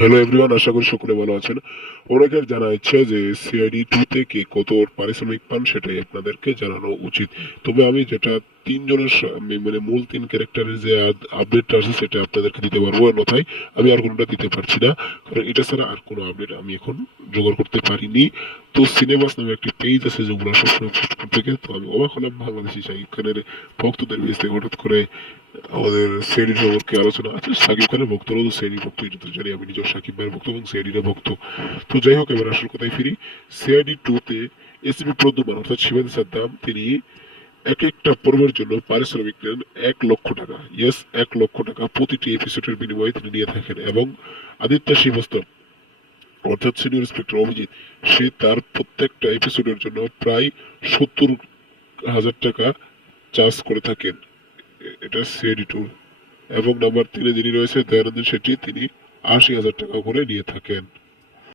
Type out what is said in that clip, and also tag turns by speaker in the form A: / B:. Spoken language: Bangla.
A: হ্যালো এভরিওয়ান আশা করি সকলে ভালো আছেন। অনেকের জানা ইচ্ছে যে সিআইডি টু থেকে কত পারিশ্রমিক পান সেটাই আপনাদেরকে জানানো উচিত। তবে আমি যেটা তিনজনের মানে মূল তিন ক্যারেক্টারের যে আপডেটটা আছে সেটা আপনাদেরকে দিতে পারব অন্যথায় আমি আর কোনোটা দিতে পারছি না। কারণ এটা ছাড়া আর কোনো আপডেট আমি এখন জোগাড় করতে পারিনি। তো সিনেমাস নামে একটি পেজ আছে যেগুলো সবসময় পোস্ট তো আমি অবাক হলাম বাংলাদেশি শাকিব খানের ভক্তদের থেকে হঠাৎ করে আমাদের শ্রেণি সম্পর্কে আলোচনা আছে। সাকিব খানের ভক্তরাও তো শ্রেণি ভক্ত, এটা তো জানি, আমি নিজেও সাকিব ভাইয়ের ভক্ত এবং শ্রেণির ভক্ত। তো যাই হোক, এবার আসল কথায় ফিরি। সিআইডি টুতে এসিপি প্রদ্যুমান, অর্থাৎ শিবানী সাদ্দাম, তিনি এক একটা পর্বের জন্য পারিশ্রমিক নেন এক লক্ষ টাকা। ইয়েস এক লক্ষ টাকা প্রতিটি এপিসোডের বিনিময়ে তিনি নিয়ে থাকেন এবং আদিত্য শ্রীবাস্তব, অর্থাৎ সিনিয়র ইন্সপেক্টর অভিজিৎ, সে তার প্রত্যেকটা এপিসোডের জন্য প্রায় সত্তর হাজার টাকা চার্জ করে থাকেন। এটা সিআইডি টু এবং নাম্বার তিনে যিনি রয়েছে দয়ানন্দ সেটি তিনি আশি হাজার টাকা করে নিয়ে থাকেন।